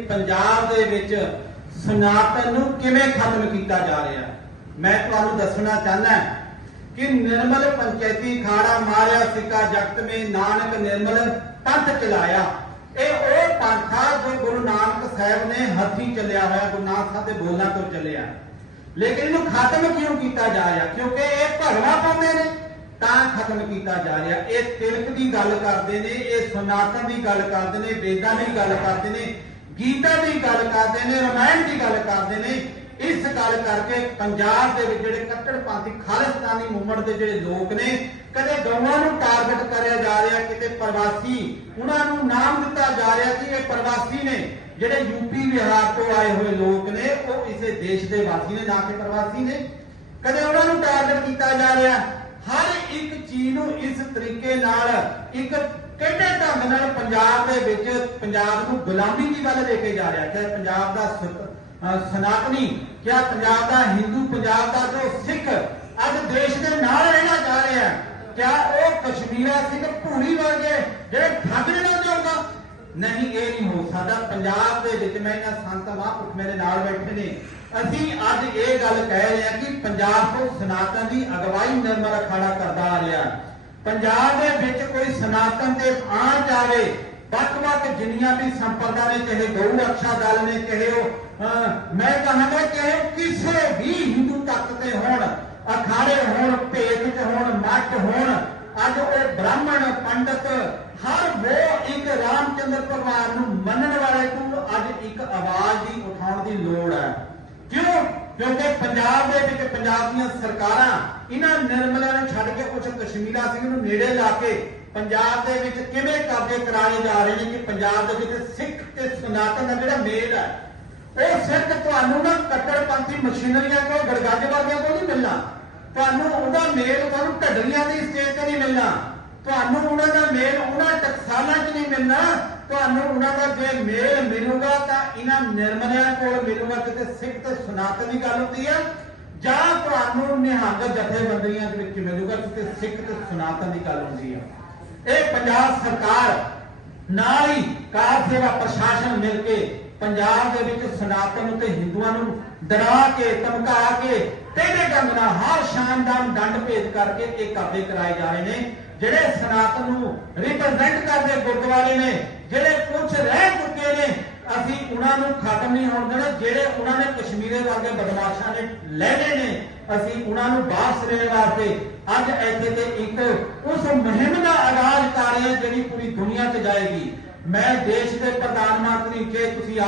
ਪੰਜਾਬ ਦੇ ਵਿੱਚ ਸਨਾਤਨ ਨੂੰ ਕਿਵੇਂ ਖਤਮ ਕੀਤਾ ਜਾ ਰਿਹਾ ਮੈਂ ਤੁਹਾਨੂੰ ਦੱਸਣਾ ਚਾਹਨਾ ਕਿ ਨਿਰਮਲ ਪੰਚਾਇਤੀ ਖਾੜਾ ਮਾਰਿਆ ਸਿੱਕਾ ਜਗਤ ਮੇ ਨਾਨਕ ਨਿਰਮਲ ਪੰਥ ਚਲਾਇਆ। ਇਹ ਉਹ ਪੰਥ ਆ ਜੋ ਗੁਰੂ ਨਾਨਕ ਸਾਹਿਬ ਨੇ ਹੱਥੀ ਚੱਲਿਆ ਹੋਇਆ, ਗੁਰੂ ਨਾਨਕ ਸਾਹਿਬ ਦੇ ਬੋਲਾਂ ਤੋਂ ਚੱਲਿਆ। ਲੇਕਿਨ ਇਹਨੂੰ ਖਤਮ ਕਿਉਂ ਕੀਤਾ ਜਾ ਰਿਹਾ? ਕਿਉਂਕਿ ਇਹ ਭਗਵਾ ਪਾਉਂਦੇ ਨੇ, ਤਾਂ ਖਤਮ ਕੀਤਾ ਜਾ ਰਿਹਾ। ਇਹ ਤਿਲਕ ਦੀ ਗੱਲ ਕਰਦੇ ਨੇ, ਇਹ ਸਨਾਤਨ ਦੀ ਗੱਲ ਕਰਦੇ ਨੇ, ਵੇਦਾਂ ਦੀ ਗੱਲ ਕਰਦੇ ਨੇ ਗੀਤਾ ਦੀ ਗੱਲ ਕਰਦੇ ਨੇ, ਰਮਾਇਣ ਦੀ ਗੱਲ ਕਰਦੇ ਨੇ, ਇਸ ਗੱਲ ਕਰਕੇ ਪੰਜਾਬ ਦੇ ਵਿੱਚ ਜਿਹੜੇ ਕੱਟੜਪੰਥੀ ਖਾਲਿਸਤਾਨੀ ਮੂਵਮੈਂਟ ਦੇ ਜਿਹੜੇ ਲੋਕ ਨੇ, ਕਦੇ ਗਊਆਂ ਨੂੰ ਟਾਰਗੇਟ ਕਰਿਆ ਜਾ ਰਿਹਾ, ਕਿਤੇ ਪ੍ਰਵਾਸੀ, ਉਹਨਾਂ ਨੂੰ ਨਾਮ ਦਿੱਤਾ ਜਾ ਰਿਹਾ ਕਿ ਇਹ ਪ੍ਰਵਾਸੀ ਨੇ, ਜਿਹੜੇ ਯੂਪੀ ਬਿਹਾਰ ਤੋਂ ਆਏ ਹੋਏ ਲੋਕ ਨੇ, ਉਹ ਇਸੇ ਦੇਸ਼ ਦੇ ਵਾਸੀ ਨੇ, ਨਾ ਕਿ ਪ੍ਰਵਾਸੀ ਨੇ। ਕਦੇ ਉਹਨਾਂ ਨੂੰ ਟਾਰਗੇਟ ਕੀਤਾ ਜਾ ਰਿਹਾ। ਹਰ ਇੱਕ ਚੀਜ਼ ਨੂੰ ਇਸ ਤਰੀਕੇ ਨਾਲ ਇੱਕ ਕਿਹੜੇ ਢੰਗ ਨਾਲ ਪੰਜਾਬ ਦੇ ਵਿੱਚ ਪੰਜਾਬ ਨੂੰ ਗੁਲਾਮੀ ਦੀ ਵੱਲ ਲੈ ਕੇ ਜਾ ਰਿਹਾ? ਕਿ ਪੰਜਾਬ ਦਾ ਸਨਾਤਨੀ ਕਿਆ ਪੰਜਾਬ ਦਾ ਹਿੰਦੂ, ਪੰਜਾਬ ਦਾ ਜੋ ਸਿੱਖ ਅੱਜ ਦੇਸ਼ ਦੇ ਨਾਲ ਰਹਿਣਾ ਚਾਹ ਰਿਹਾ ਹੈ, ਕਿਆ ਉਹ ਕਸ਼ਮੀਰਾ ਸਿੰਘ ਭੂਰੀ ਵਰਗੇ ਜਿਹੜੇ ਠੱਗ ਲੈਣਾ ਚਾਹੁੰਦਾ ਨਹੀਂ ਇਹ ਨਹੀਂ ਹੋ ਸਕਦਾ। ਪੰਜਾਬ ਦੇ ਵਿੱਚ ਮੈਂ ਇਹਨਾਂ ਸੰਤ ਮਹਾਂਪੁਰਖ ਮੇਰੇ ਨਾਲ ਬੈਠੇ ਨੇ। ਅਸੀਂ ਅੱਜ ਇਹ ਗੱਲ ਕਹਿ ਰਹੇ ਹਾਂ ਕਿ ਪੰਜਾਬ ਤੋਂ ਸਨਾਤਨ ਦੀ ਅਗਵਾਈ ਨਿਰਮਲ ਅਖਾੜਾ ਕਰਦਾ ਆ ਰਿਹਾ। ਪੰਜਾਬ ਦੇ ਵਿੱਚ ਕੋਈ ਸਨਾਤਨ ਤੇ ਆ ਜਾਵੇ, ਵੱਖ-ਵੱਖ ਜਿੰਨੀਆਂ ਵੀ ਸੰਪਰਦਾ ਨੇ, ਚਾਹੇ ਗਊ ਰਕਸ਼ਾ ਦਲ ਨੇ, ਚਾਹੇ ਉਹ ਮੈਂ ਕਹਾਂਗਾ ਕਿ ਕਿਸੇ ਵੀ ਹਿੰਦੂ ਤੱਕ ਤੇ ਹੋਣ, ਅਖਾੜੇ ਹੋਣ ਭੇਖ ਚ ਹੋਣ, ਮੱਠ ਹੋਣ, ਅੱਜ ਉਹ ਬ੍ਰਾਹਮਣ, ਪੰਡਤ, ਹਰ ਉਹ ਇੱਕ ਰਾਮਚੰਦਰ ਭਗਵਾਨ ਨੂੰ ਮੰਨਣ ਵਾਲੇ ਨੂੰ ਅੱਜ ਇੱਕ ਆਵਾਜ਼ ਦੀ ਉਠਾਉਣ ਦੀ ਲੋੜ ਹੈ। ਕਿਉਂ? ਕਿਉਂਕਿ ਪੰਜਾਬ ਦੇ ਵਿੱਚ ਪੰਜਾਬ ਦੀਆਂ ਸਰਕਾਰਾਂ, ਇਹਨਾਂ ਨਿਰਮਲਾਂ ਨੂੰ ਛੱਡ ਕੇ ਕੁਝ ਕਸ਼ਮੀਰਾ ਸਿੰਘ ਨੂੰ ਨੇੜੇ ਲਾ ਕੇ ਪੰਜਾਬ ਦੇ ਵਿੱਚ ਕਿਵੇਂ ਕਬਜ਼ੇ ਕਰਾਏ ਜਾ ਰਹੇ ਨੇ ਕਿ ਪੰਜਾਬ ਦੇ ਵਿੱਚ ਸਿੱਖ ਤੇ ਸਨਾਤਨ ਦਾ ਜਿਹੜਾ ਮੇਲ ਹੈ, ਉਹ ਸਿਰਫ ਤੁਹਾਨੂੰ ਨਾ ਕੱਟੜਪੰਥੀ ਮਸ਼ੀਨਰੀਆਂ ਕੋਲ ਗੜਗੱਜ ਕੋਲ ਨਹੀਂ ਮਿਲਣਾ। ਤੁਹਾਨੂੰ ਉਹਦਾ ਮੇਲ, ਤੁਹਾਨੂੰ ਢੱਡਰੀਆਂ ਦੀ ਸਟੇਜ ਤੇ ਨਹੀਂ ਮਿਲਣਾ। ਤੁਹਾਨੂੰ ਉਹਨਾਂ ਦਾ ਮੇਲ, ਉਹਨਾਂ ਟਕਸਾਲਾਂ 'ਚ ਨਹੀਂ ਮਿਲਣਾ। ਤੁਹਾਨੂੰ ਉਹਨਾਂ ਦਾ ਜੇ ਮੇਲ ਮਿਲੂਗਾ ਤਾਂ ਇਹਨਾਂ ਨਿਰਮਲਿਆਂ ਕੋਲ ਮਿਲੂਗਾ, ਕਿਤੇ ਸਿੱਖ ਤੇ ਸਨਾਤਨ ਦੀ ਗੱਲ ਹੁੰਦੀ ਹੈ ਜਾਂ ਤੁਹਾਨੂੰ ਨਿਹੰਗ ਜਥੇਬੰਦੀਆਂ ਦੇ ਵਿੱਚ ਮਿਲੂਗਾ ਕਿਤੇ ਸਿੱਖ ਤੇ ਸਨਾਤਨ ਦੀ ਗੱਲ ਹੁੰਦੀ ਆ। ਇਹ ਪੰਜਾਬ ਸਰਕਾਰ ਨਾਲ ਹੀ ਕਾਰ ਸੇਵਾ ਪ੍ਰਸ਼ਾਸਨ ਮਿਲ ਕੇ ਪੰਜਾਬ ਦੇ ਵਿੱਚ ਸਨਾਤਨ ਤੇ ਹਿੰਦੂਆਂ ਨੂੰ ਡਰਾ ਕੇ, ਧਮਕਾ ਕੇ ਤੇਰੇ ਢੰਗ ਨਾਲ ਹਰ ਸ਼ਾਨਦਾਰ ਡੰਡ ਭੇਦ ਕਰਕੇ ਇਹ ਕਬਜ਼ੇ ਕਰਾਏ ਜਾ ਰਹੇ ਨੇ, ਜਿਹੜੇ ਸਨਾਤਨ ਨੂੰ ਰਿਪਰੈਜ਼ੈਂਟ ਕਰਦੇ ਗੁਰਦੁਆਰੇ ਨੇ, ਜਿਹੜੇ ਕੁਝ ਰਹਿ ਚੁੱਕੇ ਨੇ ਅਸੀਂ ਉਹਨਾਂ ਨੂੰ ਖਤਮ ਨਹੀਂ ਹੋਣ ਦੇਣਾ, ਜਿਹੜੇ ਉਹਨਾਂ ਨੇ ਕਸ਼ਮੀਰੇ ਵਰਗੇ ਬਦਮਾਸ਼ਾਂ ਨੇ ਲੈਣੇ ਨੇ, ਅਸੀਂ ਉਹਨਾਂ ਨੂੰ ਵਾਪਸ ਲੈਣ ਵਾਸਤੇ ਅੱਜ ਇੱਥੇ ਤੇ ਇੱਕ ਉਸ ਮੁਹਿੰਮ ਦਾ ਆਗਾਜ਼ ਕਰ ਰਹੇ ਜਿਹੜੀ ਪੂਰੀ ਦੁਨੀਆ 'ਚ ਜਾਏਗੀ। ਮੈਂ ਦੇਸ਼ ਦੇ ਪ੍ਰਧਾਨ ਮੰਤਰੀ, ਜੇ ਤੁਸੀਂ